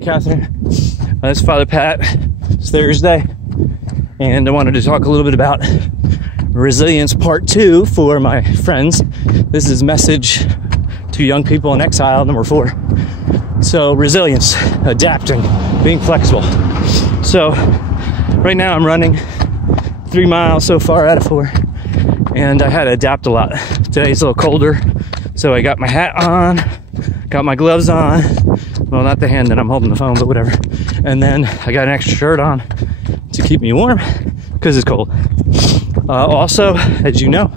Catherine, it's Father Pat. It's Thursday, and I wanted to talk a little bit about Resilience Part 2 for my friends. This is message to young people in exile, number 4. So, resilience, adapting, being flexible. So, right now I'm running 3 miles so far out of 4, and I had to adapt a lot. Today's a little colder, so I got my hat on, got my gloves on. Well, not the hand that I'm holding the phone, but whatever. And then I got an extra shirt on to keep me warm because it's cold. Also, as you know,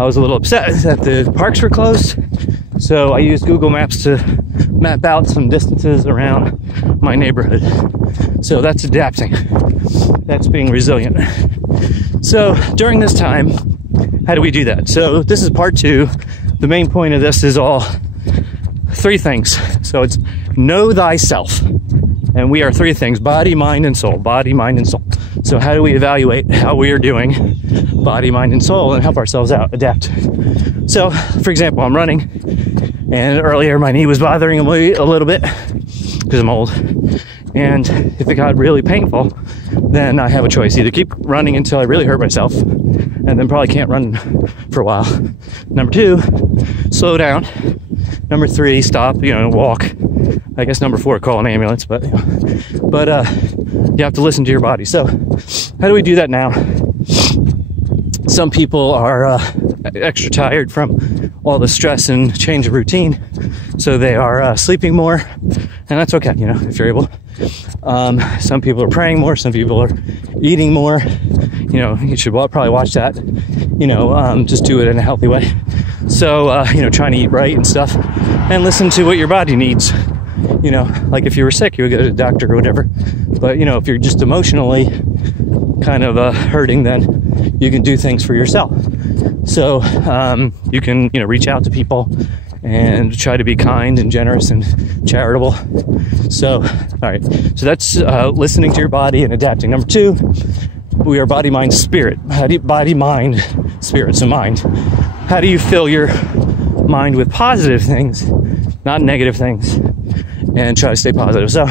I was a little upset that the parks were closed. So I used Google Maps to map out some distances around my neighborhood. So that's adapting. That's being resilient. So during this time, how do we do that? So this is part 2. The main point of this is all 3 things. So it's know thyself. And we are 3 things: body, mind, and soul. Body, mind, and soul. So how do we evaluate how we are doing body, mind, and soul and help ourselves out, adapt? So, for example, I'm running, and earlier my knee was bothering me a little bit because I'm old. And if it got really painful, then I have a choice. Either keep running until I really hurt myself, and then probably can't run for a while. Number 2, slow down. Number 3, stop, walk. I guess number 4, call an ambulance, but you have to listen to your body. So how do we do that now? Some people are extra tired from all the stress and change of routine, so they are sleeping more, and that's okay, if you're able. Some people are praying more, some people are eating more. You should probably watch that. Just do it in a healthy way. So, trying to eat right and stuff, and listen to what your body needs. Like if you were sick, you would go to the doctor or whatever. But, if you're just emotionally kind of hurting, then you can do things for yourself. So, you can, reach out to people and try to be kind and generous and charitable. So, all right. So that's listening to your body and adapting. Number 2, we are body, mind, spirit. Body, mind, spirit. So mind. How do you fill your mind with positive things, not negative things, and try to stay positive? So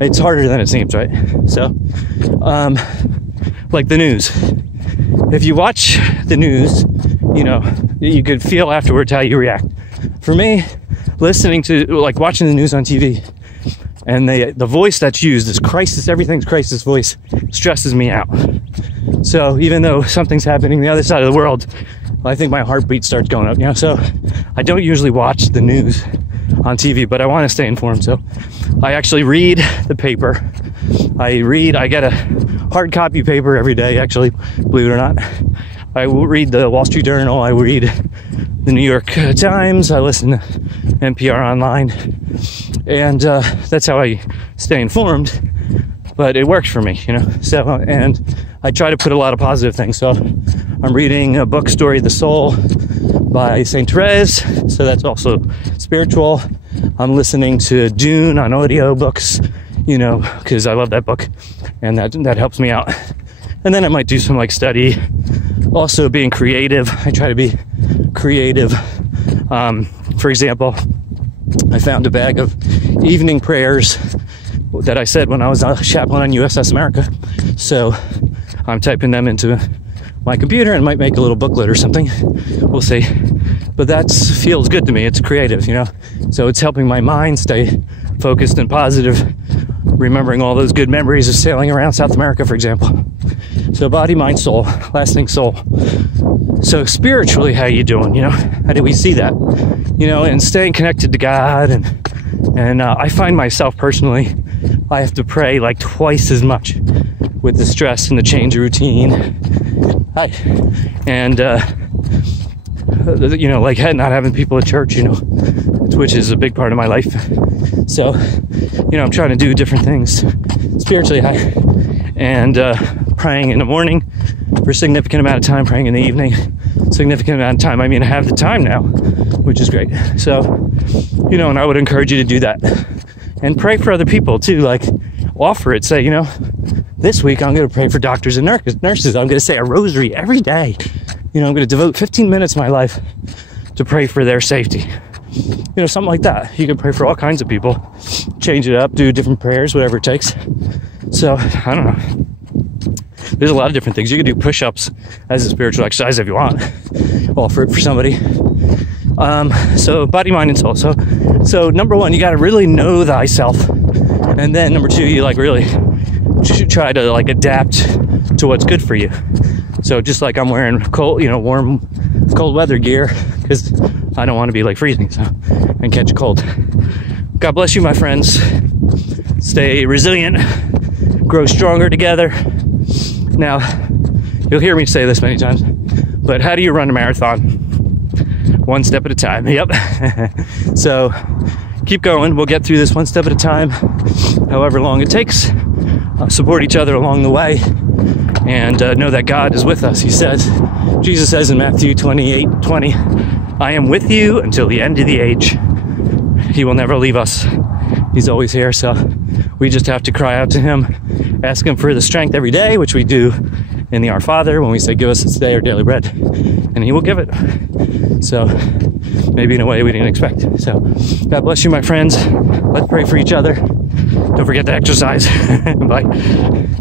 it's harder than it seems, right? So, like the news. If you watch the news, you could feel afterwards how you react. For me, listening to, watching the news on TV, and the voice that's used, this crisis, everything's crisis voice, stresses me out. So even though something's happening the other side of the world, I think my heartbeat starts going up, So I don't usually watch the news on TV, but I want to stay informed. So I actually read the paper. I get a hard copy paper every day, actually, believe it or not. I will read the Wall Street Journal. I read the New York Times. I listen to NPR online. And that's how I stay informed. But it works for me, So, and I try to put a lot of positive things. So I'm reading a book, Story of the Soul, by St. Therese. So that's also spiritual. I'm listening to Dune on audio books, because I love that book, and that helps me out. And then I might do some study. Also being creative. I try to be creative. For example, I found a bag of evening prayers that I said when I was a chaplain on USS America. So I'm typing them into my computer and might make a little booklet or something. We'll see. But that feels good to me. It's creative, So it's helping my mind stay focused and positive, remembering all those good memories of sailing around South America, for example. So body, mind, soul. Last thing, soul. So spiritually, how you doing? How do we see that? And staying connected to God. And I find myself personally, I have to pray twice as much with the stress and the change of routine. And not having people at church, which is a big part of my life. So, I'm trying to do different things spiritually, and praying in the morning for a significant amount of time, praying in the evening, significant amount of time. I have the time now, which is great. So, and I would encourage you to do that. And pray for other people too, offer it. Say, this week I'm going to pray for doctors and nurses. I'm going to say a rosary every day. I'm going to devote 15 minutes of my life to pray for their safety. something like that. You can pray for all kinds of people, change it up, do different prayers, whatever it takes. So I don't know. There's a lot of different things. You can do push-ups as a spiritual exercise if you want. Well, for somebody. So body, mind, and soul. So number one, you got to really know thyself. And then number two, you like really try to like adapt to what's good for you. So just like I'm wearing warm, cold weather gear because I don't want to be like freezing and catch a cold. God bless you, my friends. Stay resilient, grow stronger together. Now, you'll hear me say this many times, but how do you run a marathon? One step at a time. Yep. So keep going. We'll get through this one step at a time, however long it takes. Support each other along the way, and know that God is with us. Jesus says in Matthew 28:20, I am with you until the end of the age. He will never leave us. He's always here. So we just have to cry out to him, ask him for the strength every day, which we do in the Our Father when we say, give us this day our daily bread, and he will give it. So maybe in a way we didn't expect. So God bless you, my friends. Let's pray for each other. Don't forget to exercise. Bye.